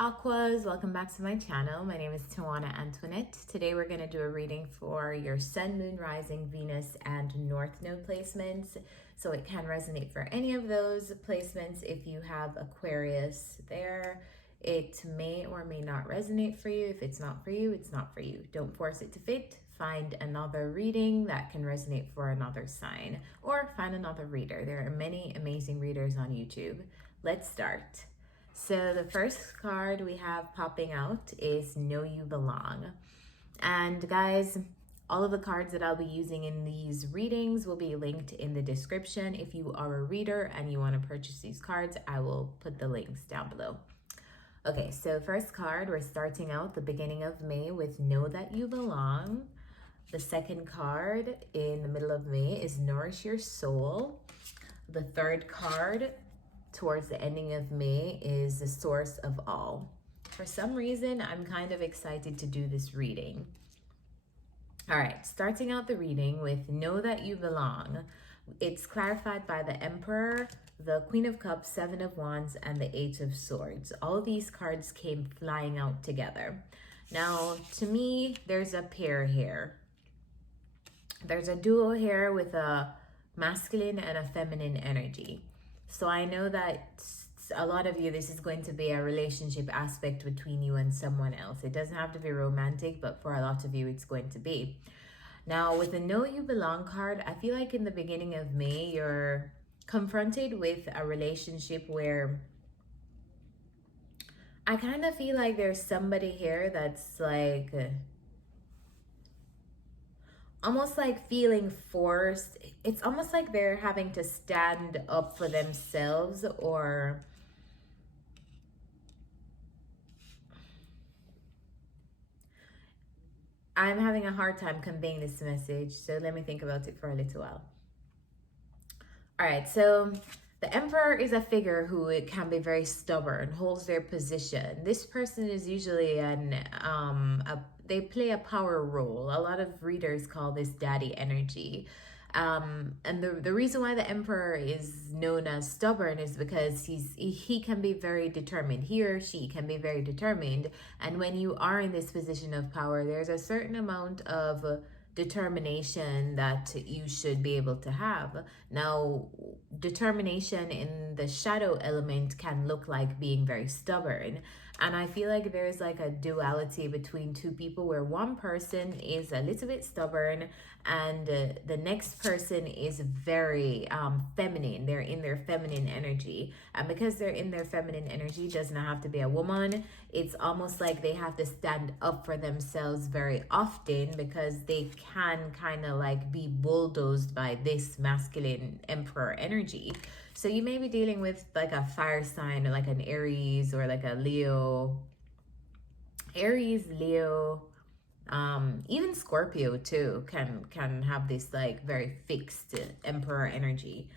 Aquas, welcome back to my channel. My name is Tawana Antoinette. Today we're going to do a reading for your Sun, Moon, Rising, Venus, and North Node placements. So it can resonate for any of those placements. If you have Aquarius there, it may or may not resonate for you. If it's not for you, it's not for you. Don't force it to fit. Find another reading that can resonate for another sign, or find another reader. There are many amazing readers on YouTube. Let's start. So the first card we have popping out is Know You Belong. And guys, all of the cards that I'll be using in these readings will be linked in the description. If you are a reader and you want to purchase these cards, I will put the links down below. Okay, so first card, we're starting out the beginning of May with Know That You Belong. The second card in the middle of May is Nourish Your Soul. The third card towards the ending of May is the Source of All. For some reason, I'm kind of excited to do this reading. All right, starting out the reading with Know That You Belong. It's clarified by the Emperor, the Queen of Cups, Seven of Wands, and the Eight of Swords. All these cards came flying out together. Now, to me, there's a pair here. There's a duo here with a masculine and a feminine energy. So I know that a lot of you, this is going to be a relationship aspect between you and someone else. It doesn't have to be romantic, but for a lot of you, it's going to be. Now, with the Know You Belong card, I feel like in the beginning of May, you're confronted with a relationship where I kind of feel like there's somebody here that's like almost like feeling forced. It's almost like they're having to stand up for themselves, or I'm having a hard time conveying this message, so let me think about it for a little while. All right, so the Emperor is a figure who can be very stubborn, holds their position. This person is usually they play a power role. A lot of readers call this daddy energy. And the reason why the Emperor is known as stubborn is because he can be very determined. He or she can be very determined. And when you are in this position of power, there's a certain amount of determination that you should be able to have. Now, determination in the shadow element can look like being very stubborn. And I feel like there's like a duality between two people where one person is a little bit stubborn and the next person is very feminine. They're in their feminine energy. And because they're in their feminine energy, it doesn't have to be a woman. It's almost like they have to stand up for themselves very often because they can kind of like be bulldozed by this masculine Emperor energy. So you may be dealing with like a fire sign, or like an Aries, or like a Leo. Aries, Leo, even Scorpio too can have this like very fixed Emperor energy.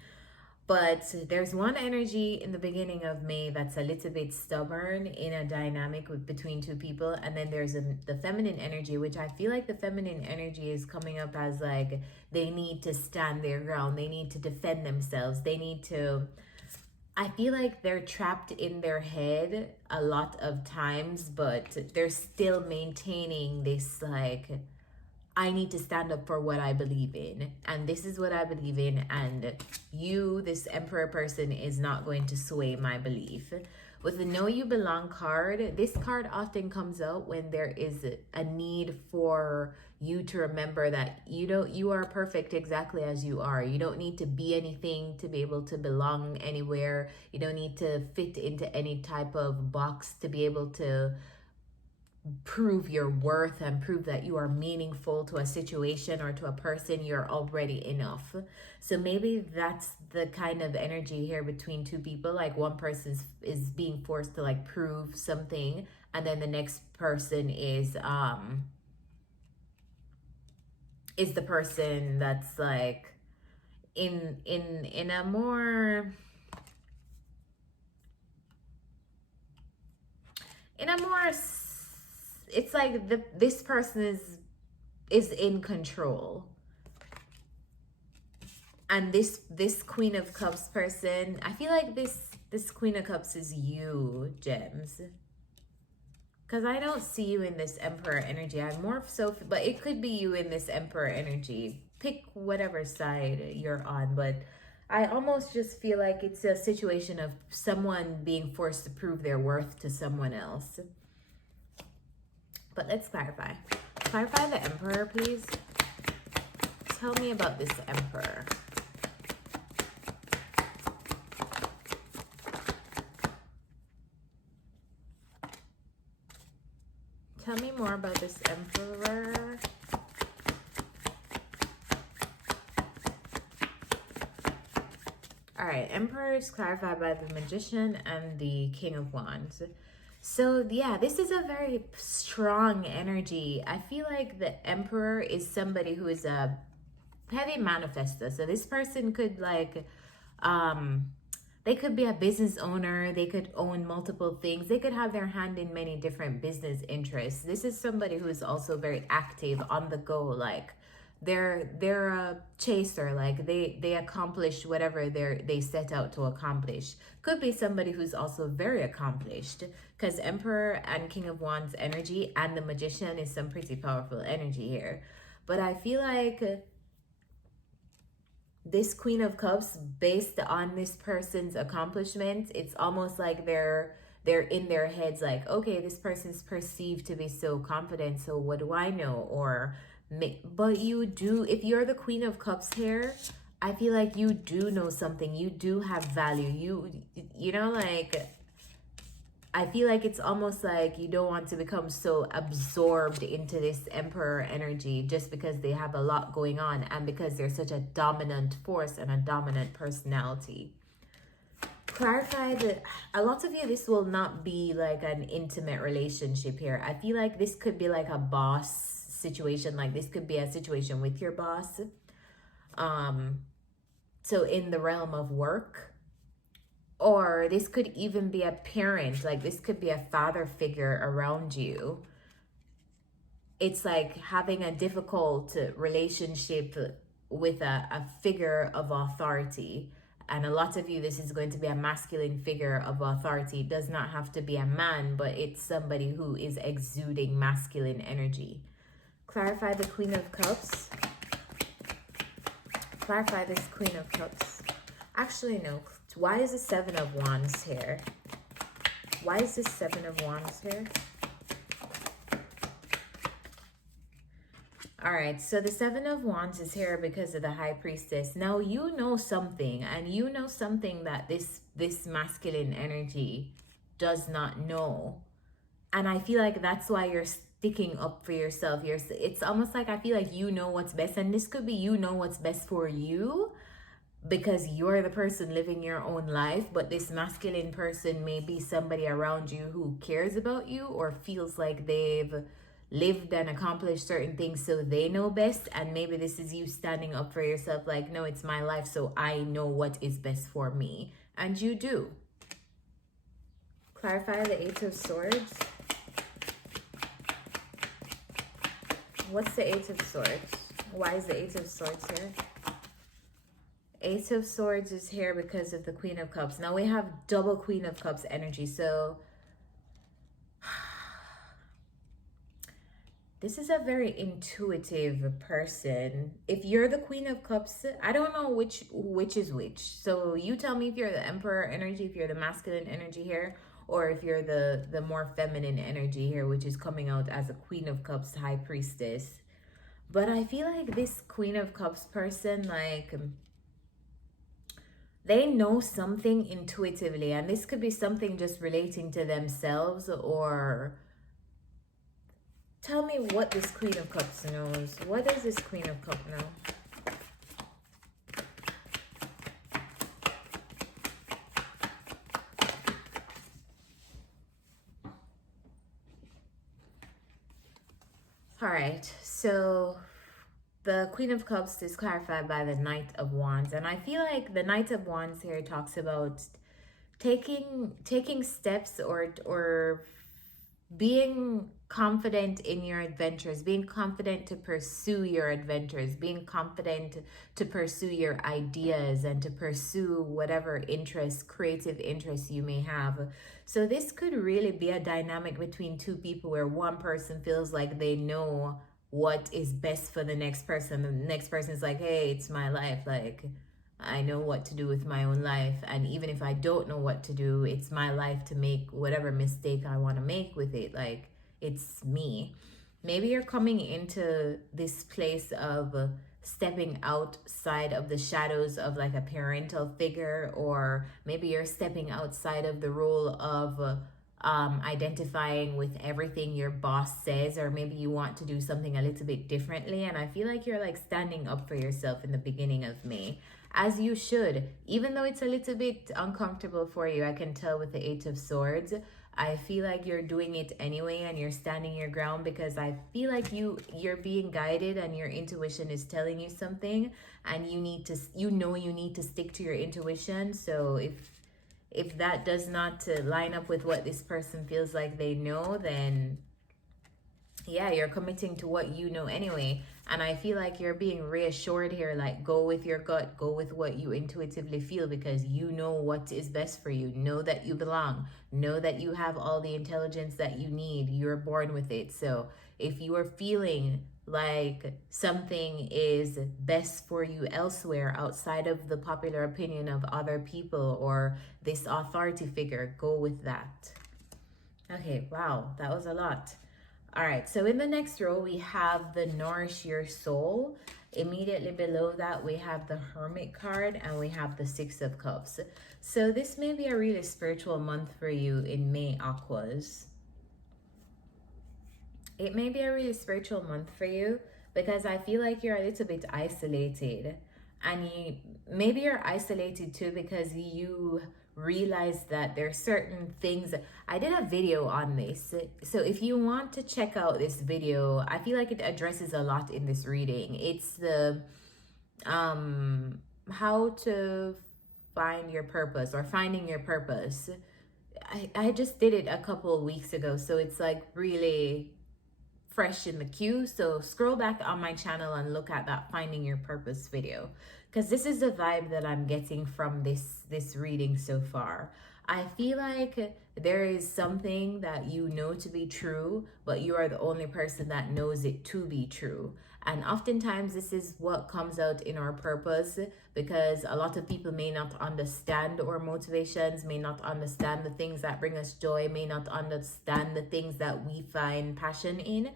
But there's one energy in the beginning of May that's a little bit stubborn in a dynamic between two people. And then there's the feminine energy, which I feel like the feminine energy is coming up as like they need to stand their ground. They need to defend themselves. They need to... I feel like they're trapped in their head a lot of times, but they're still maintaining this like... I need to stand up for what I believe in. And this is what I believe in. And you, this Emperor person, is not going to sway my belief. With the Know You Belong card, this card often comes out when there is a need for you to remember that you are perfect exactly as you are. You don't need to be anything to be able to belong anywhere. You don't need to fit into any type of box to be able to prove your worth and prove that you are meaningful to a situation or to a person. You're already enough. So maybe that's the kind of energy here between two people. Like one person is being forced to like prove something, and then the next person is the person that's like in a more it's like this person is in control. And this Queen of Cups person, I feel like this Queen of Cups is you, Gems. Because I don't see you in this Emperor energy. I'm more so, but it could be you in this Emperor energy. Pick whatever side you're on, but I almost just feel like it's a situation of someone being forced to prove their worth to someone else. But let's clarify. Clarify the Emperor, please. Tell me about this Emperor. Tell me more about this Emperor. All right, Emperor is clarified by the Magician and the King of Wands. So yeah, this is a very strong energy. I feel like the Emperor is somebody who is a heavy manifester. So this person could like, they could be a business owner. They could own multiple things. They could have their hand in many different business interests. This is somebody who is also very active, on the go. Like they're a chaser. Like they accomplish whatever they set out to accomplish. Could be somebody who's also very accomplished, because Emperor and King of Wands energy and the Magician is some pretty powerful energy here. But I feel like this Queen of Cups, based on this person's accomplishments, it's almost like they're in their heads like, okay, this person's perceived to be so confident, so what do I know? Or but you do, if you're the Queen of Cups here, I feel like you do know something. You do have value. You know, like, I feel like it's almost like you don't want to become so absorbed into this Emperor energy just because they have a lot going on and because they're such a dominant force and a dominant personality. Clarify that a lot of you, this will not be like an intimate relationship here. I feel like this could be like a boss situation. Like this could be a situation with your boss. So in the realm of work. Or this could even be a parent, like this could be a father figure around you. It's like having a difficult relationship with a figure of authority. And a lot of you, this is going to be a masculine figure of authority. It does not have to be a man, but it's somebody who is exuding masculine energy. Clarify the Queen of Cups. Clarify this Queen of Cups. Actually, no. Why is the Seven of Wands here? Why is this Seven of Wands here? All right, so the Seven of Wands is here because of the High Priestess. Now, you know something, and you know something that this masculine energy does not know. And I feel like that's why you're sticking up for yourself. It's almost like I feel like you know what's best, and this could be you know what's best for you, because you're the person living your own life, but this masculine person may be somebody around you who cares about you or feels like they've lived and accomplished certain things, so they know best. And maybe this is you standing up for yourself like, no, it's my life, so I know what is best for me. And you do. Clarify the Eight of Swords. What's the Eight of Swords? Why is the Eight of Swords here? Ace of Swords is here because of the Queen of Cups. Now we have double Queen of Cups energy. So this is a very intuitive person. If you're the Queen of Cups, I don't know which is which. So you tell me if you're the Emperor energy, if you're the masculine energy here, or if you're the more feminine energy here, which is coming out as a Queen of Cups, High Priestess. But I feel like this Queen of Cups person, like, they know something intuitively, and this could be something just relating to themselves. Or tell me what this Queen of Cups knows. What does this Queen of Cups know? All right, so the Queen of Cups is clarified by the Knight of Wands. And I feel like the Knight of Wands here talks about taking steps or being confident in your adventures, being confident to pursue your adventures, being confident to pursue your ideas and to pursue whatever interests, creative interests you may have. So this could really be a dynamic between two people where one person feels like they know what is best for the next person. The next person is like, hey, it's my life. Like, I know what to do with my own life. And even if I don't know what to do, it's my life to make whatever mistake I want to make with it. Like, it's me. Maybe you're coming into this place of stepping outside of the shadows of like a parental figure, or maybe you're stepping outside of the role of identifying with everything your boss says, or maybe you want to do something a little bit differently. And I feel like you're like standing up for yourself in the beginning of May, as you should, even though it's a little bit uncomfortable for you. I can tell with the Eight of Swords. I feel like you're doing it anyway and you're standing your ground, because I feel like you're being guided and your intuition is telling you something, and you need to stick to your intuition. So if that does not line up with what this person feels like they know, then yeah, you're committing to what you know anyway. And I feel like you're being reassured here, like, go with your gut, go with what you intuitively feel, because you know what is best for you. Know that you belong, know that you have all the intelligence that you need. You're born with it. So if you are feeling like something is best for you elsewhere outside of the popular opinion of other people or this authority figure, go with that. Okay, wow, that was a lot. All right, so in the next row, we have the Nourish Your Soul. Immediately below that, we have the Hermit card, and we have the Six of Cups. So this may be a really spiritual month for you in May, Aquas. It may be a really spiritual month for you, because I feel like you're a little bit isolated. And maybe you're isolated too because you realize that there's certain things. I did a video on this, so if you want to check out this video, I feel like it addresses a lot in this reading. It's the how to find your purpose, or finding your purpose. I just did it a couple of weeks ago, so it's like really fresh in the queue. So scroll back on my channel and look at that Finding Your Purpose video, because this is the vibe that I'm getting from this reading so far. I feel like there is something that you know to be true, but you are the only person that knows it to be true. And oftentimes this is what comes out in our purpose, because a lot of people may not understand our motivations, may not understand the things that bring us joy, may not understand the things that we find passion in.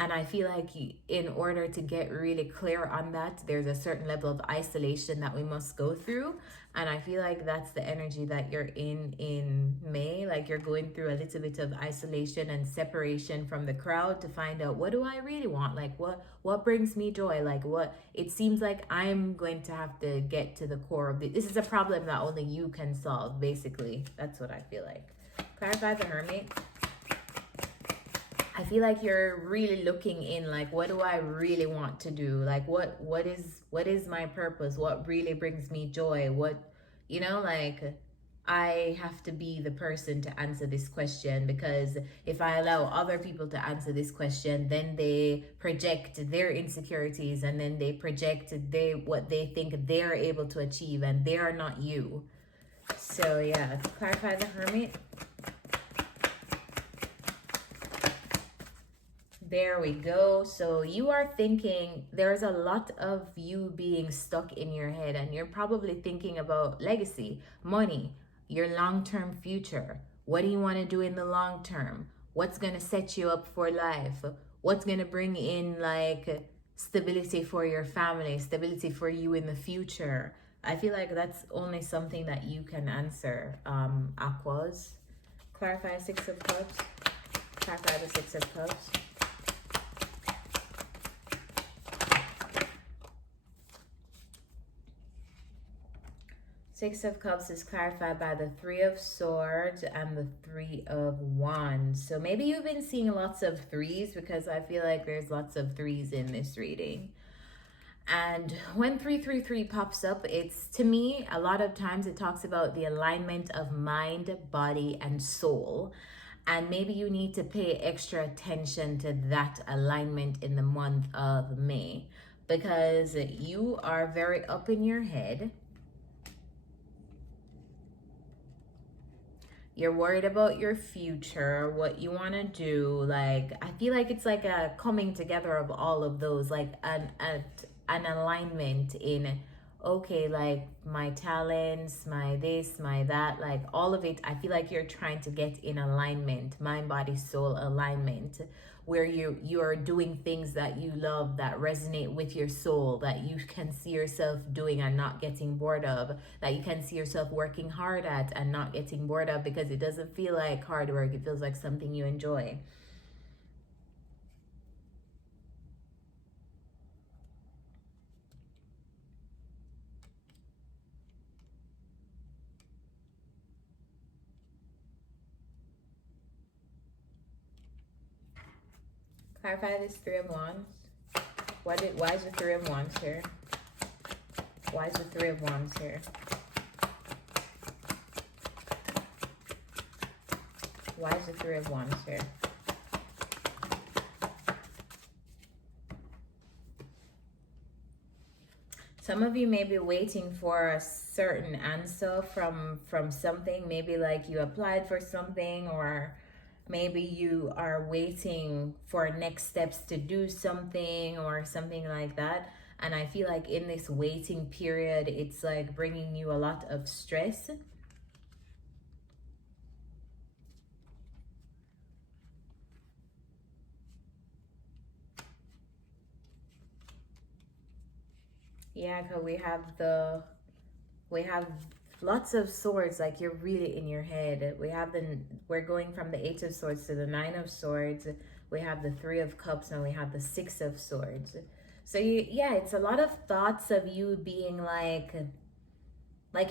And I feel like in order to get really clear on that, there's a certain level of isolation that we must go through. And I feel like that's the energy that you're in May. Like you're going through a little bit of isolation and separation from the crowd to find out, what do I really want? Like what brings me joy? Like what it seems like I'm going to have to get to the core of it. This is a problem that only you can solve, basically. That's what I feel like. Clarify the Hermit. I feel like you're really looking in, like, what do I really want to do? Like, what is my purpose? What really brings me joy? What, like, I have to be the person to answer this question, because if I allow other people to answer this question, then they project their insecurities, and then they project what they think they're able to achieve, and they are not you. So yeah, to clarify the Hermit. There we go. So you are thinking, there's a lot of you being stuck in your head, and you're probably thinking about legacy, money, your long-term future. What do you want to do in the long term? What's going to set you up for life? What's going to bring in like stability for your family, stability for you in the future? I feel like that's only something that you can answer, Aquas. Clarify Six of Cups. Clarify the Six of Cups. Six of Cups is clarified by the Three of Swords and the Three of Wands. So maybe you've been seeing lots of threes, because I feel like there's lots of threes in this reading. And when 333 pops up, it's, to me, a lot of times it talks about the alignment of mind, body, and soul. And maybe you need to pay extra attention to that alignment in the month of May, because you are very up in your head. You're worried about your future, what you want to do. Like, I feel like it's like a coming together of all of those, like an alignment in, okay, like my talents, my this, my that, like all of it. I feel like you're trying to get in alignment, mind, body, soul alignment, where you're doing things that you love, that resonate with your soul, that you can see yourself doing and not getting bored of, that you can see yourself working hard at and not getting bored of, because it doesn't feel like hard work, it feels like something you enjoy. Clarify this Three of Wands. Why is the Three of Wands here? Why is the Three of Wands here? Why is the Three of Wands here? Some of you may be waiting for a certain answer from something. Maybe like you applied for something, or maybe you are waiting for next steps to do something or something like that. And I feel like in this waiting period, it's like bringing you a lot of stress. Yeah, because we have lots of swords, like you're really in your head. We're going from the Eight of Swords to the Nine of Swords. We have the Three of Cups, and we have the Six of Swords. So yeah, it's a lot of thoughts of you being like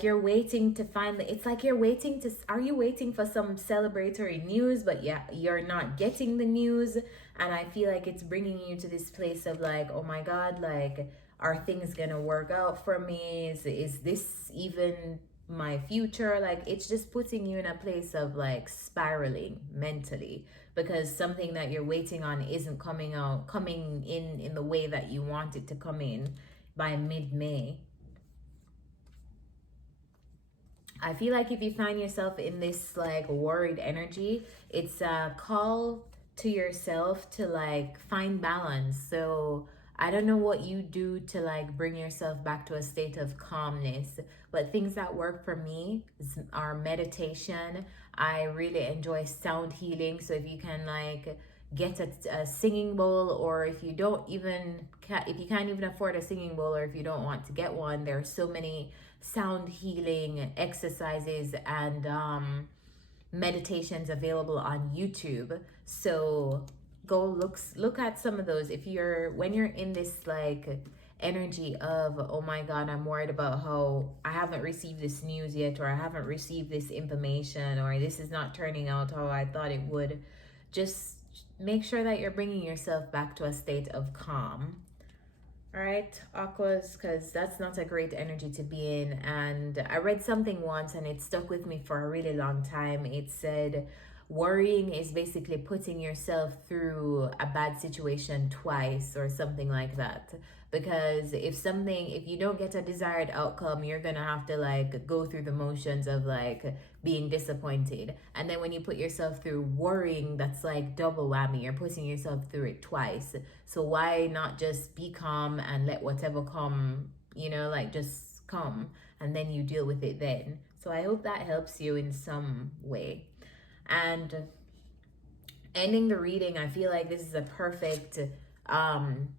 you're waiting to find, it's like you're waiting to, are you waiting for some celebratory news, but yeah, you're not getting the news. And I feel like it's bringing you to this place of like, oh my God, like, are things gonna work out for me? Is this even my future? Like, it's just putting you in a place of like spiraling mentally, because something that you're waiting on isn't coming in the way that you want it to come in by mid-May. I feel like if you find yourself in this like worried energy, it's a call to yourself to like find balance. So I don't know what you do to like bring yourself back to a state of calmness, but things that work for me are meditation. I really enjoy sound healing. So if you can like get a singing bowl, or if you don't even, if you can't even afford a singing bowl, or if you don't want to get one, there are so many sound healing exercises and meditations available on YouTube. So go look at some of those. If you're, when you're in this like energy of, oh my God, I'm worried about how I haven't received this news yet, or I haven't received this information, or this is not turning out how I thought it would, just make sure that you're bringing yourself back to a state of calm. All right, Aquas, because that's not a great energy to be in. And I read something once and it stuck with me for a really long time. It said, worrying is basically putting yourself through a bad situation twice, or something like that. Because if you don't get a desired outcome, you're gonna have to like go through the motions of like being disappointed. And then when you put yourself through worrying, that's like double whammy. You're putting yourself through it twice. So why not just be calm and let whatever come, like just come, and then you deal with it then. So I hope that helps you in some way. And ending the reading, I feel like this is a perfect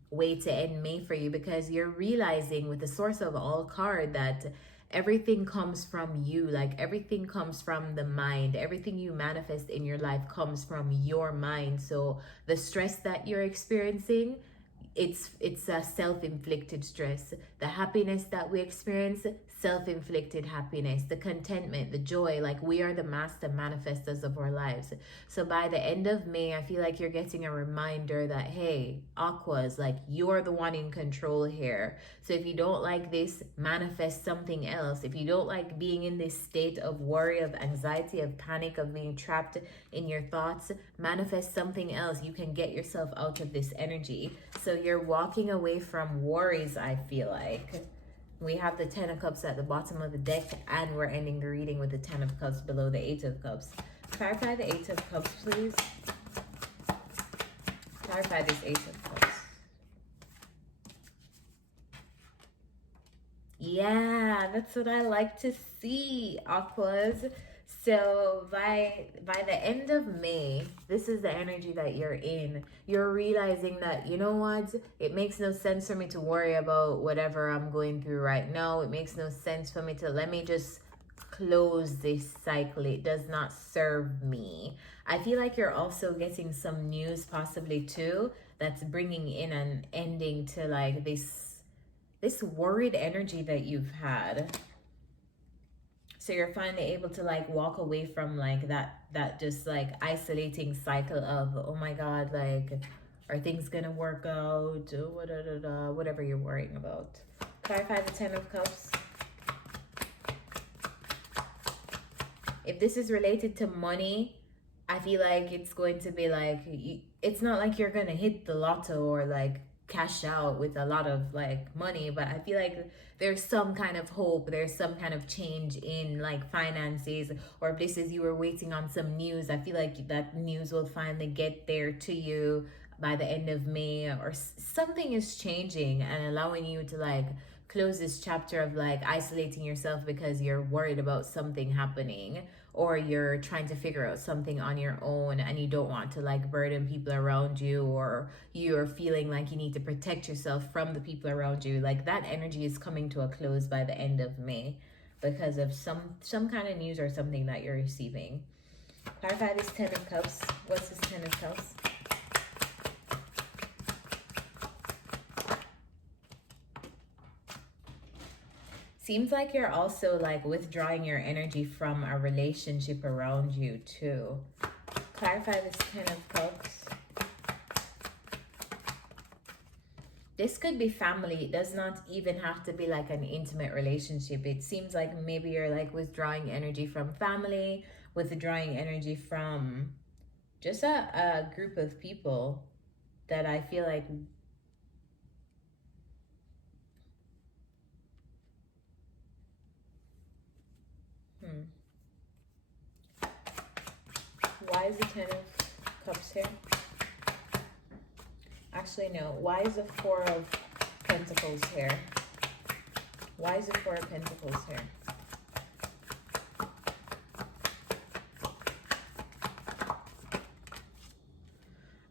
way to end May for you, because you're realizing with the Source of All card that everything comes from you. Like, everything comes from the mind. Everything you manifest in your life comes from your mind. So the stress that you're experiencing, it's a self-inflicted stress. the happiness that we experience, self-inflicted happiness, the contentment, the joy. Like, we are the master manifestors of our lives. So by the end of May, I feel like you're getting a reminder that, hey, Aquas, like, you're the one in control here. So if you don't like this, manifest something else. If you don't like being in this state of worry, of anxiety, of panic, of being trapped in your thoughts, manifest something else. You can get yourself out of this energy. So you're walking away from worries, I feel like. We have the 10 of Cups at the bottom of the deck, and we're ending the reading with the 10 of Cups below the 8 of Cups. Clarify the 8 of Cups, please. Clarify this 8 of Cups. Yeah, that's what I like to see, Aquas. So by the end of May, this is the energy that you're in. You're realizing that, you know what? It makes no sense for me to worry about whatever I'm going through right now. It makes no sense for me to, let me just close this cycle. It does not serve me. I feel like you're also getting some news possibly too that's bringing in an ending to like this worried energy that you've had. So you're finally able to like walk away from like that just like isolating cycle of, oh my God, like, are things gonna work out? Whatever you're worrying about. Clarify the 10 of Cups. If this is related to money, I feel like it's going to be like, it's not like you're gonna hit the lotto or like cash out with a lot of like money, but I feel like there's some kind of hope, there's some kind of change in like finances, or if this is you were waiting on some news, I feel like that news will finally get there to you by the end of May, or something is changing and allowing you to like close this chapter of like isolating yourself because you're worried about something happening, or you're trying to figure out something on your own and you don't want to like burden people around you, or you're feeling like you need to protect yourself from the people around you. Like, that energy is coming to a close by the end of May because of some kind of news or something that you're receiving. Clarify this 10 of Cups. What's this 10 of Cups? Seems like you're also like withdrawing your energy from a relationship around you too. Clarify this 10 of Cups. This could be family. It does not even have to be like an intimate relationship. It seems like maybe you're like withdrawing energy from family, withdrawing energy from just a group of people that I feel like why is the 10 of Cups here? Actually, no. Why is the 4 of Pentacles here? Why is the 4 of Pentacles here?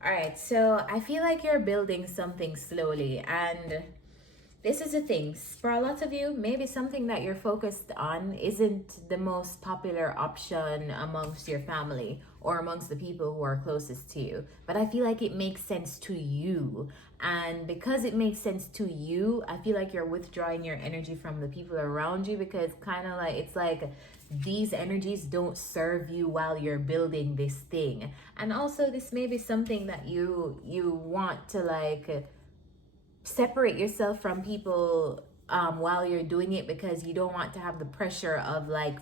All right, so I feel like you're building something slowly, and this is the thing. For a lot of you, maybe something that you're focused on isn't the most popular option amongst your family or amongst the people who are closest to you. But I feel like it makes sense to you. And because it makes sense to you, I feel like you're withdrawing your energy from the people around you, because kind of like, it's like these energies don't serve you while you're building this thing. And also, this may be something that you want to like separate yourself from people while you're doing it, because you don't want to have the pressure of like,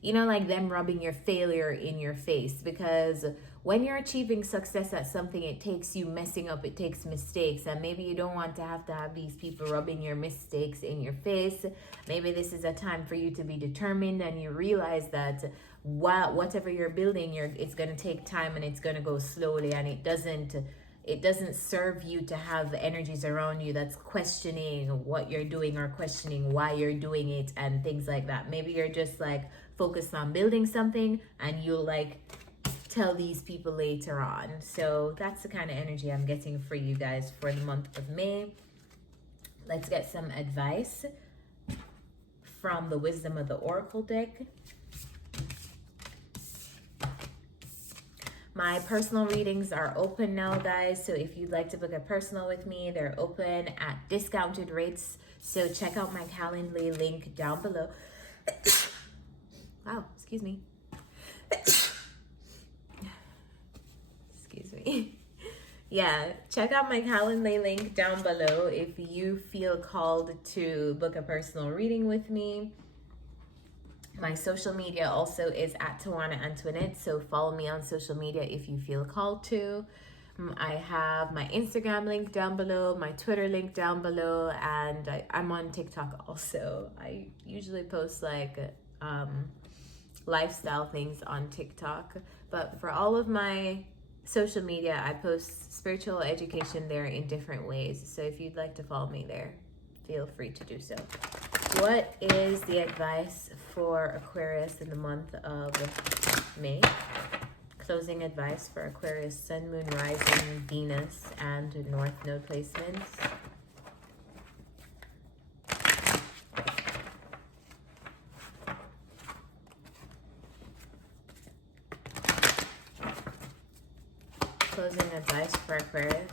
you know, like them rubbing your failure in your face. Because when you're achieving success at something, it takes you messing up, it takes mistakes, and maybe you don't want to have these people rubbing your mistakes in your face. Maybe this is a time for you to be determined, and you realize that whatever you're building, it's going to take time and it's going to go slowly, and it doesn't serve you to have energies around you that's questioning what you're doing or questioning why you're doing it and things like that. Maybe you're just like focused on building something, and you'll like tell these people later on. So that's the kind of energy I'm getting for you guys for the month of May. Let's get some advice from the Wisdom of the Oracle deck. My personal readings are open now, guys. So if you'd like to book a personal with me, they're open at discounted rates So check out my Calendly link down below. Wow, excuse me. Excuse me. Yeah, check out my Calendly link down below if you feel called to book a personal reading with me. My social media also is at Tawana Antoinette, so follow me on social media if you feel called to. I have my Instagram link down below, my Twitter link down below, and I'm on TikTok also. I usually post like lifestyle things on TikTok, but for all of my social media, I post spiritual education there in different ways. So if you'd like to follow me there, feel free to do so. What is the advice for Aquarius in the month of May? Closing advice for Aquarius, Sun, Moon, Rising, Venus, and North Node placements. Closing advice for Aquarius.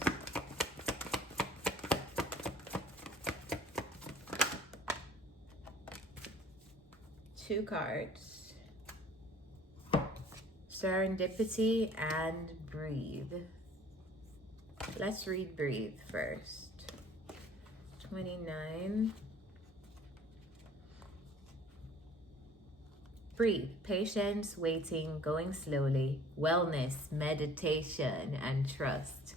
Two cards. Serendipity and Breathe. Let's read Breathe first. 29. Breathe. Patience, waiting, going slowly, wellness, meditation, and trust.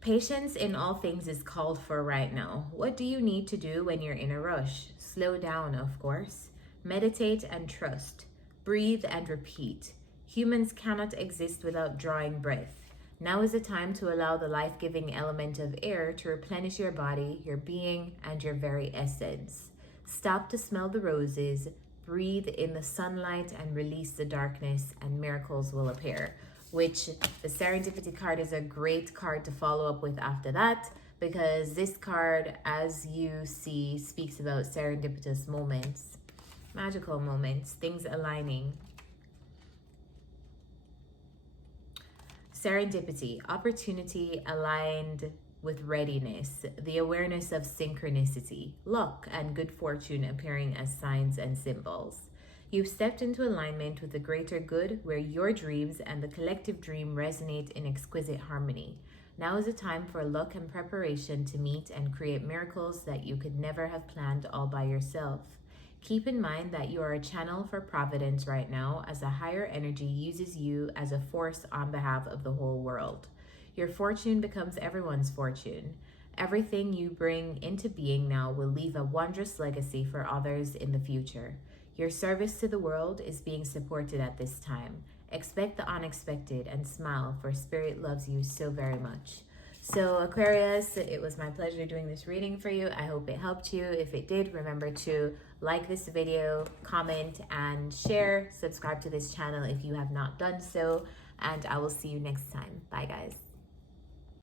Patience in all things is called for right now. What do you need to do when you're in a rush? Slow down, of course. Meditate and trust. Breathe and repeat. Humans cannot exist without drawing breath. Now is the time to allow the life-giving element of air to replenish your body, your being, and your very essence. Stop to smell the roses. Breathe in the sunlight and release the darkness, and miracles will appear. Which the Serendipity card is a great card to follow up with after that, because this card, as you see, speaks about serendipitous moments, magical moments, things aligning. Serendipity, opportunity aligned with readiness, the awareness of synchronicity, luck, and good fortune appearing as signs and symbols. You've stepped into alignment with the greater good, where your dreams and the collective dream resonate in exquisite harmony. Now is a time for luck and preparation to meet and create miracles that you could never have planned all by yourself. Keep in mind that you are a channel for providence right now, as a higher energy uses you as a force on behalf of the whole world. Your fortune becomes everyone's fortune. Everything you bring into being now will leave a wondrous legacy for others in the future. Your service to the world is being supported at this time. Expect the unexpected and smile, for Spirit loves you so very much. So Aquarius, it was my pleasure doing this reading for you. I hope it helped you. If it did, remember to like this video, comment, and share. Subscribe to this channel if you have not done so. And I will see you next time. Bye, guys.